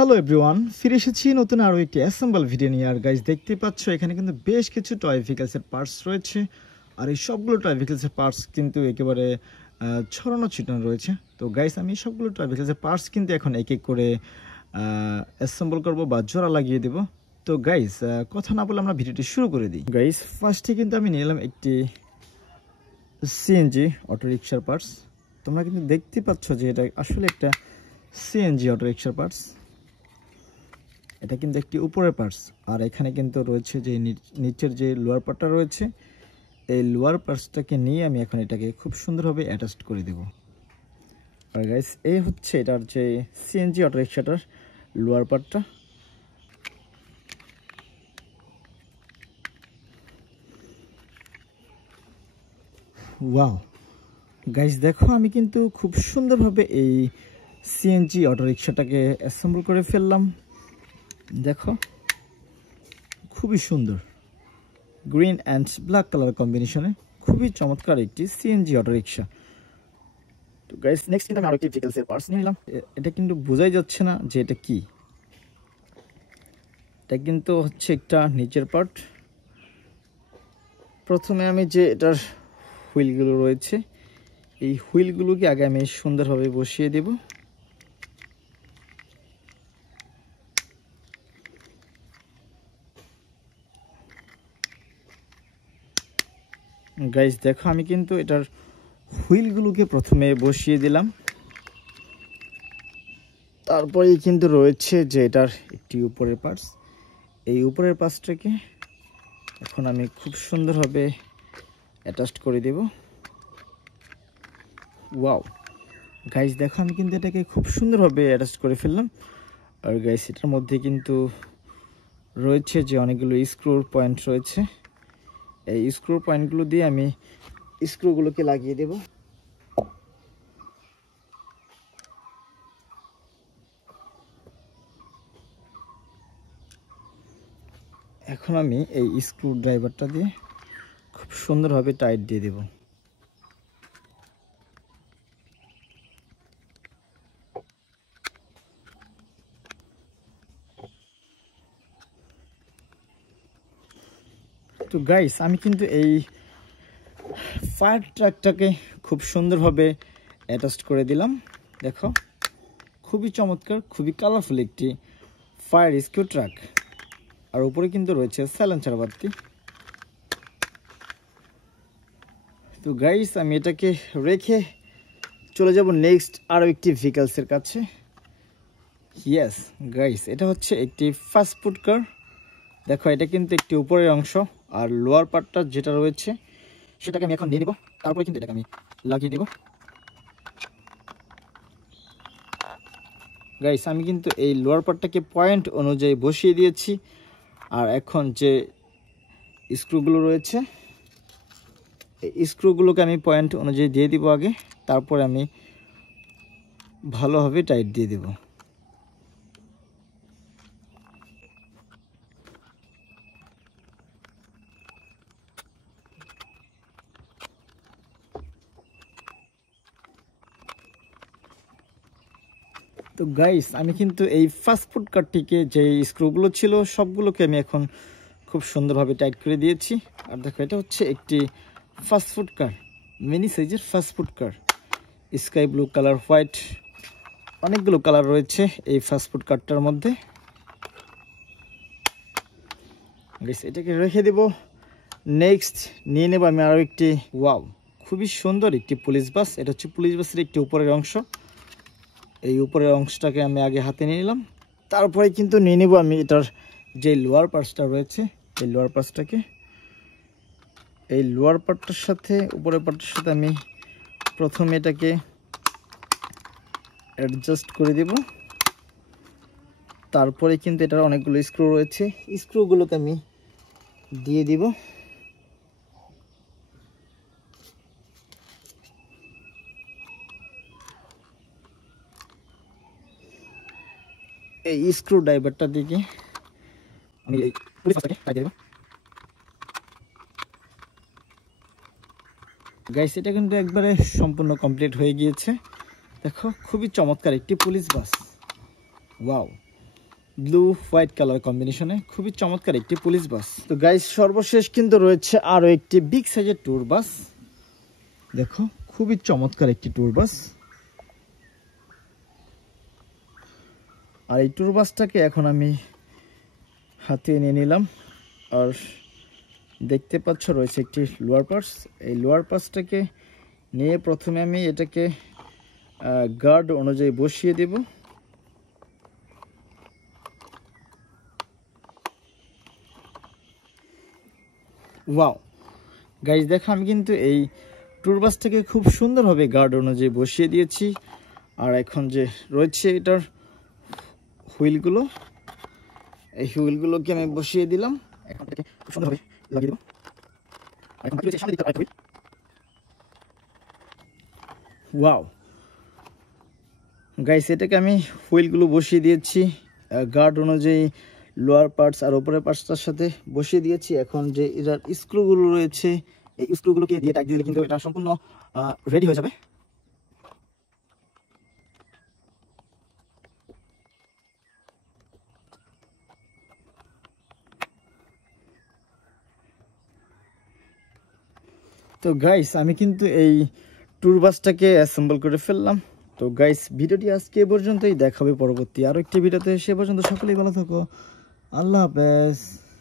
Hello everyone, ফিরে এসেছি নতুন আরও একটি অ্যাসেম্বল ভিডিও নিয়ে। আর গাইজ দেখতে পাচ্ছ এখানে কিন্তু বেশ কিছু টয় ভেহিকলসের পার্টস রয়েছে। আর এই সবগুলো টয় ভেহিকলসের পার্টস কিন্তু একেবারে ছড়ানো ছিটানো রয়েছে। তো গাইজ আমি সবগুলো টয় ভেহিকলসের পার্টস কিন্তু এখন এক এক করে অ্যাসেম্বল করবো বা জোড়া লাগিয়ে দেবো। তো গাইজ কথা না বলে আমরা ভিডিওটি শুরু করে দিই। গাইজ ফার্স্টে কিন্তু আমি নিলাম একটি সিএনজি অটোরিকশার পার্টস। তোমরা কিন্তু দেখতে পাচ্ছ যে এটা আসলে একটা সিএনজি অটোরিকশার পার্টস। এটা কিন্তু একটি উপরের পার্টস, আর এখানে কিন্তু রয়েছে যে নিচের যে লোয়ার পার্টটা রয়েছে, এই লোয়ার পার্টসটাকে নিয়ে আমি এখন এটাকে খুব সুন্দরভাবে অ্যাটাচ করে দেব। আর গাইস এই হচ্ছে এটার যে সিএনজি অটোরিকশাটার লোয়ার পার্টটা। ওয়াও গাইস, দেখো আমি কিন্তু খুব সুন্দরভাবে এই সিএনজি অটোরিকশাটাকে অ্যাসেম্বল করে ফেললাম। দেখো খুবই সুন্দর, গ্রিন অ্যান্ড ব্ল্যাক কালার কম্বিনেশনে খুবই চমৎকার একটি সিএনজি অটোরিকশা। তো গাইস নেক্সট কিন্তু আমি আরেকটি ভেহিকলসের পার্টস নিলাম। এটা কিন্তু বোঝাই যাচ্ছে না যে এটা কি। এটা কিন্তু হচ্ছে একটা নিচের পার্ট। প্রথমে আমি যে এটার হুইলগুলো রয়েছে, এই হুইলগুলোকে আগে আমি সুন্দরভাবে বসিয়ে দেব। গাইস দেখো আমি কিন্তু এটার হুইলগুলোকে প্রথমে বসিয়ে দিলাম। তারপরেই কিন্তু রয়েছে যে এটার একটি উপরের পার্টস। এই উপরের পার্টসটাকে এখন আমি খুব সুন্দরভাবে অ্যাটাচ করে দেব। ওয়াও গাইস দেখো আমি কিন্তু এটাকে খুব সুন্দরভাবে অ্যাটাচ করে ফেললাম। আর গাইস এটার মধ্যে কিন্তু রয়েছে যে অনেকগুলো স্ক্রুর পয়েন্ট রয়েছে। এই স্ক্রুর পয়েন্টগুলো দিয়ে আমি স্ক্রুগুলোকে লাগিয়ে দেব। এখন আমি এই স্ক্রু ড্রাইভারটা দিয়ে খুব সুন্দরভাবে টাইট দিয়ে দেব। তো গাইস আমি কিন্তু এই ফায়ার ট্রাকটাকে খুব সুন্দরভাবে অ্যাটাচ করে দিলাম। দেখো খুবই চমৎকার, খুবই কালারফুল একটি ফায়ার রেস্কিউ ট্রাক। আর উপরে কিন্তু রয়েছে সাইলেন্সার বাতি। তো গাইস আমি এটাকে রেখে চলে যাব নেক্সট আরও একটি ভেহিকলসের কাছে। ইয়েস গাইস, এটা হচ্ছে একটি ফাস্ট ফুড কার। দেখো এটা কিন্তু একটি উপরের অংশ, আর লোয়ার পার্টটা যেটা রয়েছে সেটাকে আমি এখন নিয়ে নেব। তারপরে কিন্তু এটাকে আমি লাগিয়ে দেব। গাইস আমি কিন্তু এই লোয়ার পার্টটাকে পয়েন্ট অনুযায়ী বসিয়ে দিয়েছি। আর এখন যে স্ক্রুগুলো রয়েছে, এই স্ক্রুগুলোকে আমি পয়েন্ট অনুযায়ী দিয়ে দিব আগে, তারপরে আমি ভালোভাবে টাইট দিয়ে দেব। তো গাইস আমি কিন্তু এই ফাস্টফুড কারটিকে যে স্ক্রুগুলো ছিল সবগুলোকে আমি এখন খুব সুন্দরভাবে টাইট করে দিয়েছি। আর দেখো এটা হচ্ছে একটি ফাস্টফুড কার, মিনি সাইজের ফাস্টফুড কার। স্কাই ব্লু কালার, হোয়াইট, অনেকগুলো কালার রয়েছে এই ফাস্টফুড কারটার মধ্যে। গাইস এটাকে রেখে দেব। নেক্সট নিয়ে নেব আমি আরও একটি, ওয়াও খুবই সুন্দর একটি পুলিশ বাস। এটা হচ্ছে পুলিশ বাসের একটি উপরের অংশ। এই উপরের অংশটাকে আমি আগে হাতে নিয়ে নিলাম। তারপরে কিন্তু নিয়ে নেব আমি এটার যে লোয়ার পার্টসটা রয়েছে, এই লোয়ার পার্টসটাকে এই লোয়ার পার্টটার সাথে উপরের পার্টটার সাথে আমি প্রথমে এটাকে অ্যাডজাস্ট করে দেব। তারপরে কিন্তু এটার অনেকগুলো স্ক্রু রয়েছে, স্ক্রুগুলোকে আমি দিয়ে দিব। এই স্ক্রু ড্রাইভারটা দিকে আমি এই পুলিশ বাসটাকে টাইট দিয়ে দেব। গাইস এটা কিন্তু একবারে সম্পূর্ণ কমপ্লিট হয়ে গিয়েছে। দেখো খুবই চমৎকার একটি পুলিশ বাস। ওয়াও ব্লু হোয়াইট কালার কম্বিনেশনে খুবই চমৎকার একটি পুলিশ বাস। তো গাইস সর্বশেষ কিন্তু রয়েছে আরো একটি বিগ সাইজের ট্যুর বাস। দেখো খুবই চমৎকার একটি ট্যুর বাস। আর এই ট্যুর বাসটাকে এখন আমি হাতে নিয়ে নিলাম। আর দেখতে পাচ্ছ রয়েছে একটি লোয়ার পার্টস। এই লোয়ার পার্টসটাকে নিয়ে প্রথমে আমি এটাকে গার্ড অনুযায়ী বসিয়ে দেব। ওয়াও গাইস দেখো আমি কিন্তু এই ট্যুর বাসটাকে খুব সুন্দরভাবে গার্ড অনুযায়ী বসিয়ে দিয়েছি। আর এখন যে রয়েছে এটার হুইলগুলো, এই হুইলগুলোকে আমি বসিয়ে দিলাম। এখন এটাকে খুব সুন্দরভাবে লাগিয়ে দেব। এখন বাকি রয়েছে সামনে দিকে আরেকটা হুইল। ওয়াও গাইস এটাকে আমি হুইলগুলো বসিয়ে দিয়েছি গার্ড অনুযায়ী, লোয়ার পার্টস আর উপরের পার্টসটার সাথে বসিয়ে দিয়েছি। এখন যে এটার স্ক্রুগুলো রয়েছে এই স্ক্রুগুলোকে দিয়ে টাইট দিলে কিন্তু এটা সম্পূর্ণ রেডি হয়ে যাবে। তো গাইস আমি কিন্তু এই ট্যুর বাসটাকে অ্যাসেম্বল করে ফেললাম। তো গাইস ভিডিওটি আজকে এ পর্যন্তই, দেখা হবে পরবর্তী আরো একটি ভিডিওতে। সে পর্যন্ত সকলেই ভালো থাকো, আল্লাহ হাফেজ।